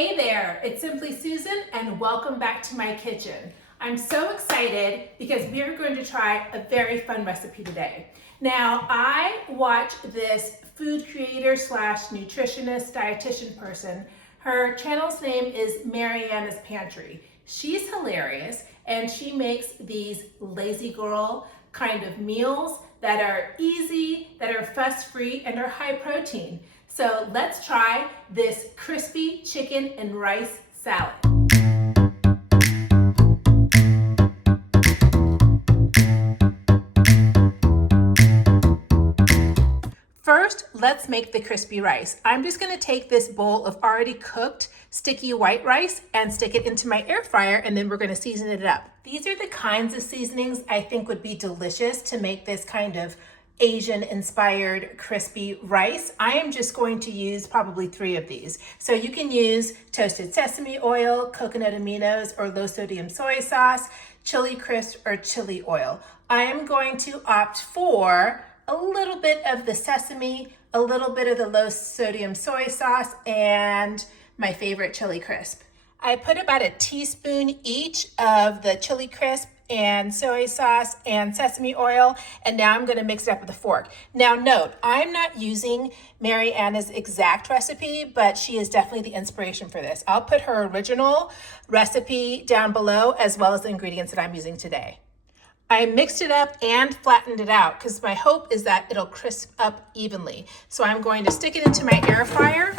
Hey there, it's Simply Susan and welcome back to my kitchen. I'm so excited because we are going to try a very fun recipe today. Now, I watch this food creator slash nutritionist dietitian person. Her channel's name is Marianna's Pantry. She's hilarious and she makes these lazy girl kind of meals that are easy, that are fuss-free, and are high protein. So let's try this crispy chicken and rice salad. First, let's make the crispy rice. I'm just gonna take this bowl of already cooked sticky white rice and stick it into my air fryer, and then we're gonna season it up. These are the kinds of seasonings I think would be delicious to make this kind of Asian inspired crispy rice. I am just going to use probably 3 of these. So you can use toasted sesame oil, coconut aminos, or low sodium soy sauce, chili crisp, or chili oil. I am going to opt for a little bit of the sesame, a little bit of the low sodium soy sauce, and my favorite chili crisp. I put about a teaspoon each of the chili crisp and soy sauce and sesame oil, and now I'm gonna mix it up with a fork. Now note, I'm not using Marianna's exact recipe, but she is definitely the inspiration for this. I'll put her original recipe down below as well as the ingredients that I'm using today. I mixed it up and flattened it out because my hope is that it'll crisp up evenly. So I'm going to stick it into my air fryer.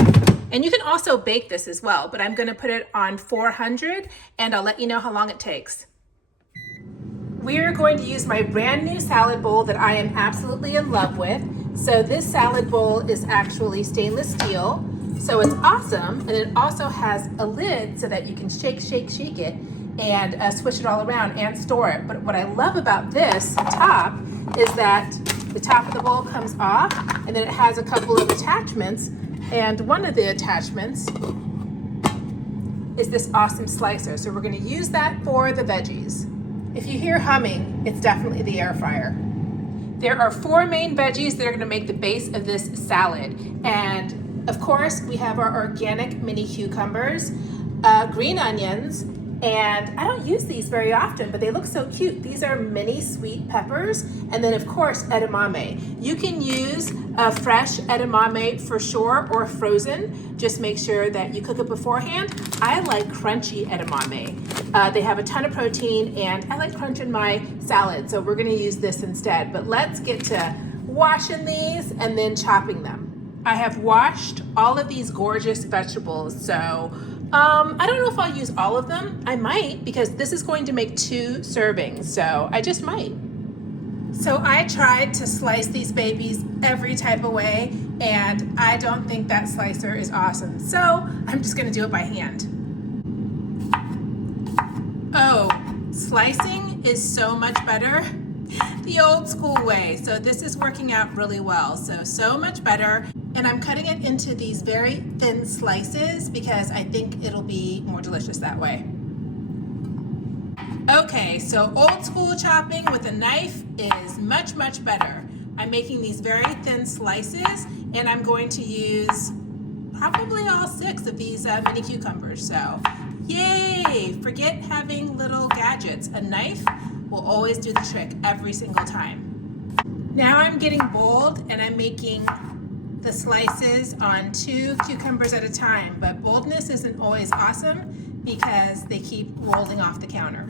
And you can also bake this as well, but I'm gonna put it on 400 and I'll let you know how long it takes. We're going to use my brand new salad bowl that I am absolutely in love with. So this salad bowl is actually stainless steel, so it's awesome. And it also has a lid so that you can shake it and swish it all around and store it. But what I love about this top is that the top of the bowl comes off and then it has a couple of attachments. And one of the attachments is this awesome slicer. So we're gonna use that for the veggies. If you hear humming, it's definitely the air fryer. There are 4 main veggies that are gonna make the base of this salad. And of course, we have our organic mini cucumbers, green onions, and I don't use these very often, but they look so cute. These are mini sweet peppers, and then of course, edamame. You can use a fresh edamame for sure, or frozen. Just make sure that you cook it beforehand. I like crunchy edamame. They have a ton of protein, and I like crunch in my salad, so we're gonna use this instead. But let's get to washing these and then chopping them. I have washed all of these gorgeous vegetables, so I don't know if I'll use all of them. I might, because this is going to make 2 servings, so I just might. So I tried to slice these babies every type of way, and I don't think that slicer is awesome. So I'm just gonna do it by hand. Oh, slicing is so much better the old school way. So this is working out really well. So much better. And I'm cutting it into these very thin slices because I think it'll be more delicious that way. Okay, so old school chopping with a knife is much, much better. I'm making these very thin slices, and I'm going to use probably all 6 of these mini cucumbers. So yay, forget having little gadgets. A knife will always do the trick every single time. Now I'm getting bold and I'm making the slices on 2 cucumbers at a time, but boldness isn't always awesome because they keep rolling off the counter.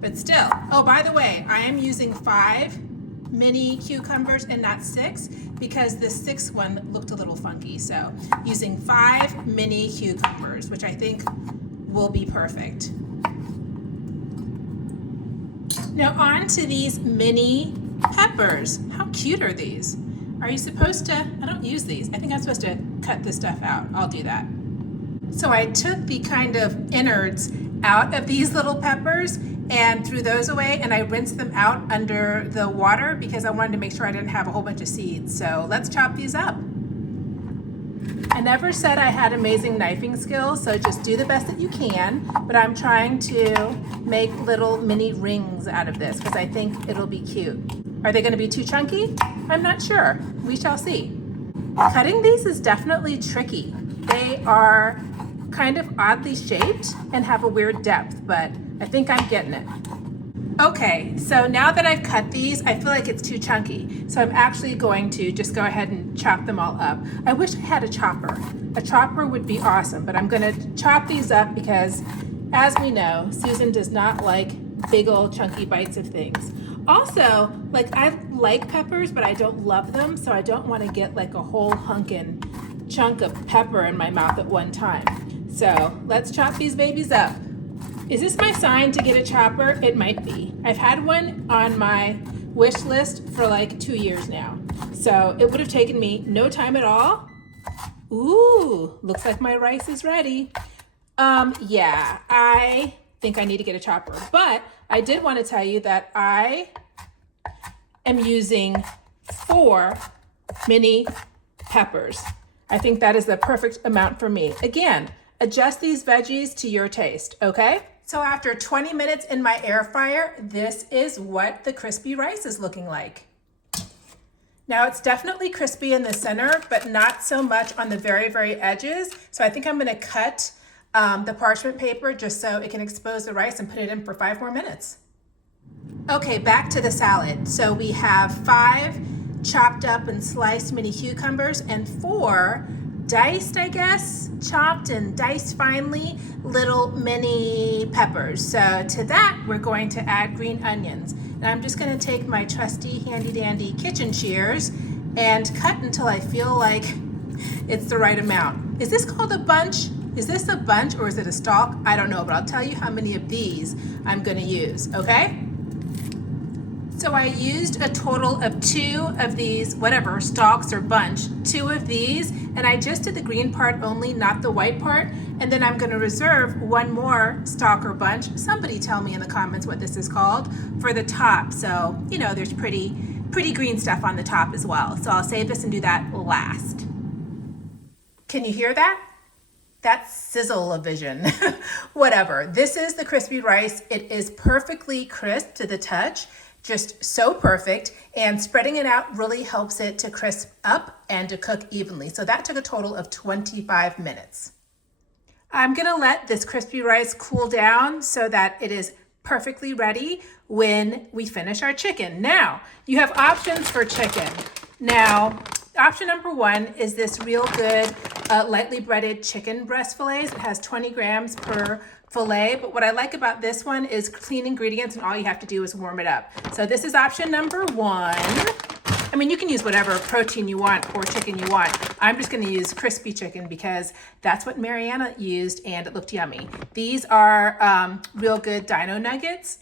But still, oh, by the way, I am using 5 mini cucumbers and not 6 because the 6th one looked a little funky. So using 5 mini cucumbers, which I think will be perfect. Now on to these mini peppers. How cute are these? Are you supposed to, I don't use these. I think I'm supposed to cut this stuff out. I'll do that. So I took the kind of innards out of these little peppers and threw those away, and I rinsed them out under the water because I wanted to make sure I didn't have a whole bunch of seeds. So let's chop these up. I never said I had amazing knifing skills, so just do the best that you can, but I'm trying to make little mini rings out of this because I think it'll be cute. Are they gonna be too chunky? I'm not sure. We shall see. Cutting these is definitely tricky. They are kind of oddly shaped and have a weird depth, but I think I'm getting it. Okay, so now that I've cut these, I feel like it's too chunky. So I'm actually going to just go ahead and chop them all up. I wish I had a chopper. A chopper would be awesome, but I'm gonna chop these up because, as we know, Susan does not like big old chunky bites of things. Also, like, I like peppers, but I don't love them, so I don't wanna get like a whole hunkin' chunk of pepper in my mouth at one time. So let's chop these babies up. Is this my sign to get a chopper? It might be. I've had one on my wish list for like 2 years now. So it would have taken me no time at all. Ooh, looks like my rice is ready. Yeah, I think I need to get a chopper. But I did want to tell you that I am using 4 mini peppers. I think that is the perfect amount for me. Again, adjust these veggies to your taste, okay? So after 20 minutes in my air fryer, this is what the crispy rice is looking like. Now it's definitely crispy in the center, but not so much on the very, very edges. So I think I'm gonna cut the parchment paper just so it can expose the rice and put it in for 5 more minutes. Okay, back to the salad. So we have 5 chopped up and sliced mini cucumbers and 4 diced, I guess, chopped and diced finely, little mini peppers. So to that, we're going to add green onions. And I'm just gonna take my trusty handy dandy kitchen shears and cut until I feel like it's the right amount. Is this called a bunch? Is this a bunch or is it a stalk? I don't know, but I'll tell you how many of these I'm gonna use, okay? So I used a total of 2 of these, whatever, stalks or bunch, 2 of these, and I just did the green part only, not the white part, and then I'm gonna reserve 1 more stalk or bunch. Somebody tell me in the comments what this is called, for the top. So, you know, there's pretty green stuff on the top as well. So I'll save this and do that last. Can you hear that? That's sizzle-o-vision. Whatever, this is the crispy rice. It is perfectly crisp to the touch. Just so perfect, and spreading it out really helps it to crisp up and to cook evenly. So that took a total of 25 minutes. I'm gonna let this crispy rice cool down so that it is perfectly ready when we finish our chicken. Now, you have options for chicken. Now, option number 1 is this Realgood lightly breaded chicken breast fillets. It has 20 grams per fillet, but what I like about this one is clean ingredients and all you have to do is warm it up. So this is option number 1. I mean, you can use whatever protein you want or chicken you want. I'm just gonna use crispy chicken because that's what Mariana used and it looked yummy. These are Realgood Dino Nuggets.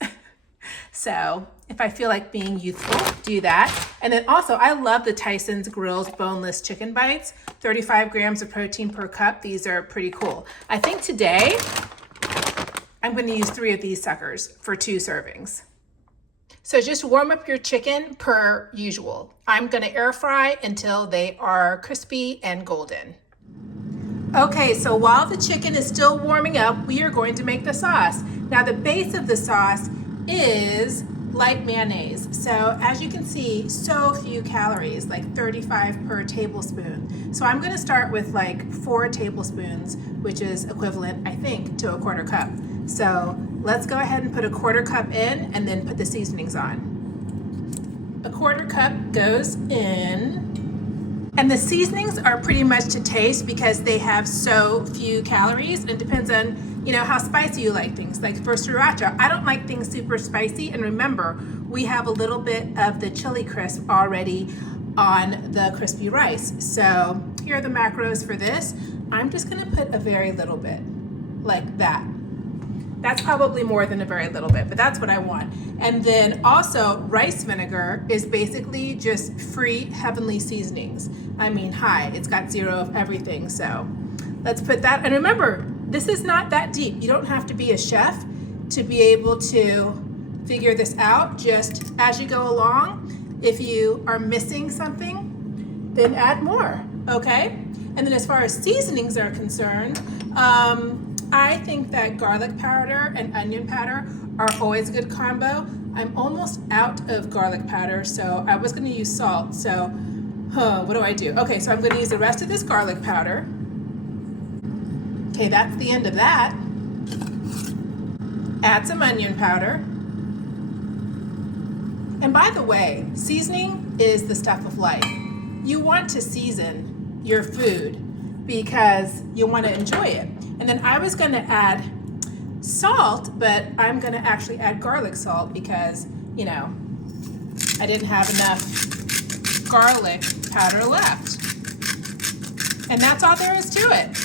So if I feel like being youthful, do that. And then also, I love the Tyson's Grilled Boneless Chicken Bites. 35 grams of protein per cup. These are pretty cool. I think today, I'm going to use 3 of these suckers for 2 servings. So just warm up your chicken per usual. I'm going to air fry until they are crispy and golden. Okay, so while the chicken is still warming up, we are going to make the sauce. Now the base of the sauce is light mayonnaise. So as you can see, so few calories, like 35 per tablespoon. So I'm going to start with like 4 tablespoons, which is equivalent, I think, to a 1/4 cup. So let's go ahead and put a 1/4 cup in and then put the seasonings on. A 1/4 cup goes in. And the seasonings are pretty much to taste because they have so few calories. It depends on, you know, how spicy you like things. Like for Sriracha, I don't like things super spicy. And remember, we have a little bit of the chili crisp already on the crispy rice. So here are the macros for this. I'm just gonna put a very little bit, like that. That's probably more than a very little bit, but that's what I want. And then also rice vinegar is basically just free heavenly seasonings. I mean, hi, it's got 0 of everything. So let's put that. And remember, this is not that deep. You don't have to be a chef to be able to figure this out. Just as you go along, if you are missing something, then add more, okay? And then as far as seasonings are concerned, I think that garlic powder and onion powder are always a good combo. I'm almost out of garlic powder, so I was gonna use salt, so what do I do? Okay, so I'm gonna use the rest of this garlic powder. Okay, that's the end of that. Add some onion powder. And by the way, seasoning is the stuff of life. You want to season your food because you want to enjoy it. And then I was going to add salt, but I'm going to actually add garlic salt because, you know, I didn't have enough garlic powder left. And that's all there is to it.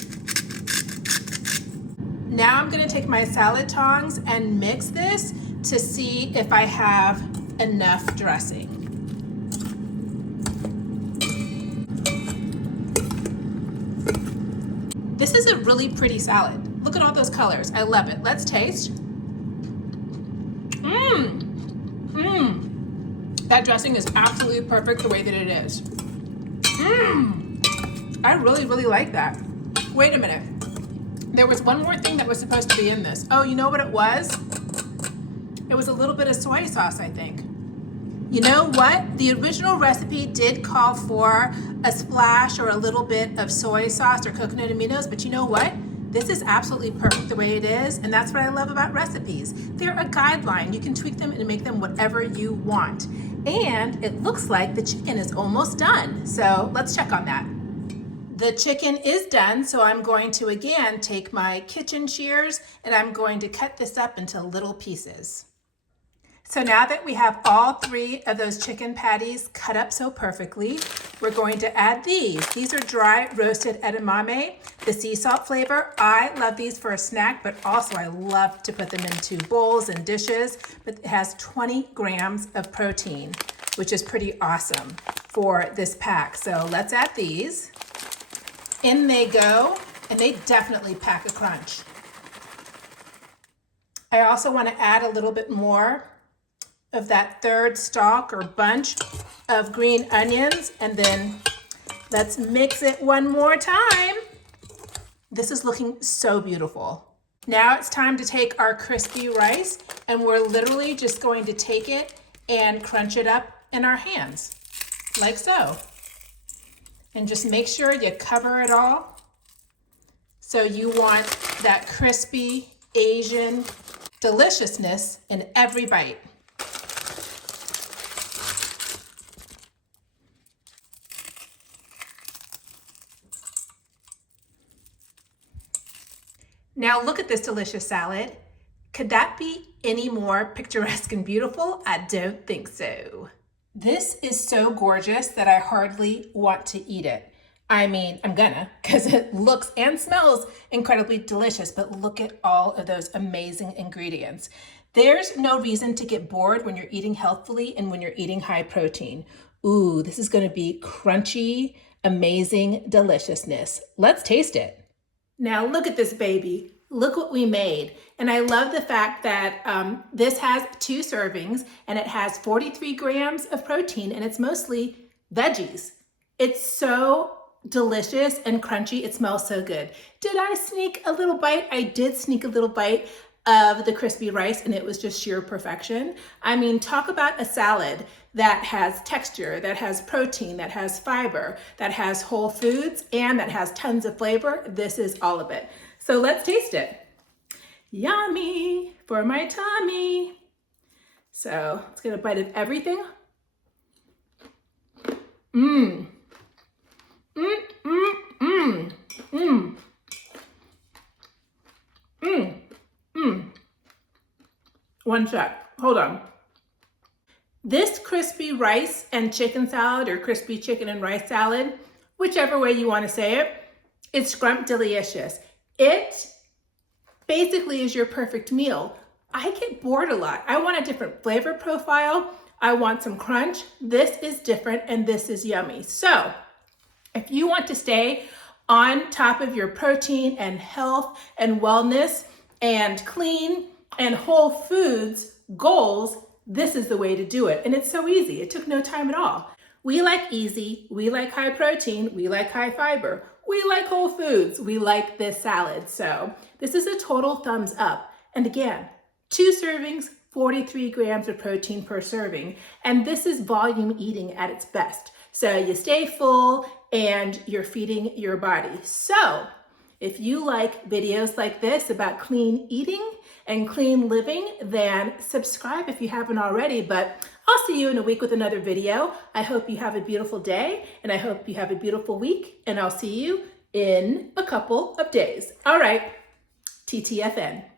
Now I'm going to take my salad tongs and mix this to see if I have enough dressing. This is a really pretty salad. Look at all those colors. I love it. Let's taste. That dressing is absolutely perfect the way that it is. I really, really like that. Wait a minute. There was one more thing that was supposed to be in this. Oh, you know what it was? It was a little bit of soy sauce, I think. You know what? The original recipe did call for a splash or a little bit of soy sauce or coconut aminos, but you know what? This is absolutely perfect the way it is, and that's what I love about recipes. They're a guideline. You can tweak them and make them whatever you want. And it looks like the chicken is almost done, so let's check on that. The chicken is done, so I'm going to again take my kitchen shears and I'm going to cut this up into little pieces. So now that we have all three of those chicken patties cut up so perfectly, we're going to add these. These are dry roasted edamame, the sea salt flavor. I love these for a snack, but also I love to put them into bowls and dishes. But it has 20 grams of protein, which is pretty awesome for this pack. So let's add these. In they go, and they definitely pack a crunch. I also want to add a little bit more of that third stalk or bunch of green onions, and then let's mix it one more time. This is looking so beautiful. Now it's time to take our crispy rice, and we're literally just going to take it and crunch it up in our hands, like so. And just make sure you cover it all. So you want that crispy Asian deliciousness in every bite. Now look at this delicious salad. Could that be any more picturesque and beautiful? I don't think so. This is so gorgeous that I hardly want to eat it. I mean, I'm gonna, because it looks and smells incredibly delicious, but look at all of those amazing ingredients. There's no reason to get bored when you're eating healthfully and when you're eating high protein. Ooh, this is gonna be crunchy, amazing deliciousness. Let's taste it. Now look at this baby. Look what we made. And I love the fact that this has 2 servings and it has 43 grams of protein and it's mostly veggies. It's so delicious and crunchy. It smells so good. Did I sneak a little bite? I did sneak a little bite of the crispy rice and it was just sheer perfection. I mean, talk about a salad that has texture, that has protein, that has fiber, that has whole foods, and that has tons of flavor. This is all of it. So let's taste it. Yummy for my tummy. So let's get a bite of everything. Mmm. Mmm, mmm, mmm, mmm. Mmm, mmm. One sec, hold on. This crispy rice and chicken salad or crispy chicken and rice salad, whichever way you want to say it, it's scrumptious. It basically is your perfect meal. I get bored a lot. I want a different flavor profile. I want some crunch. This is different and this is yummy. So if you want to stay on top of your protein and health and wellness and clean and whole foods goals, this is the way to do it. And it's so easy. It took no time at all. We like easy. We like high protein. We like high fiber. We like whole foods. We like this salad. So this is a total thumbs up. And again, 2 servings, 43 grams of protein per serving. And this is volume eating at its best. So you stay full and you're feeding your body. So If you like videos like this about clean eating and clean living, then subscribe if you haven't already. But I'll see you in a week with another video. I hope you have a beautiful day, and I hope you have a beautiful week, and I'll see you in a couple of days. All right, TTFN.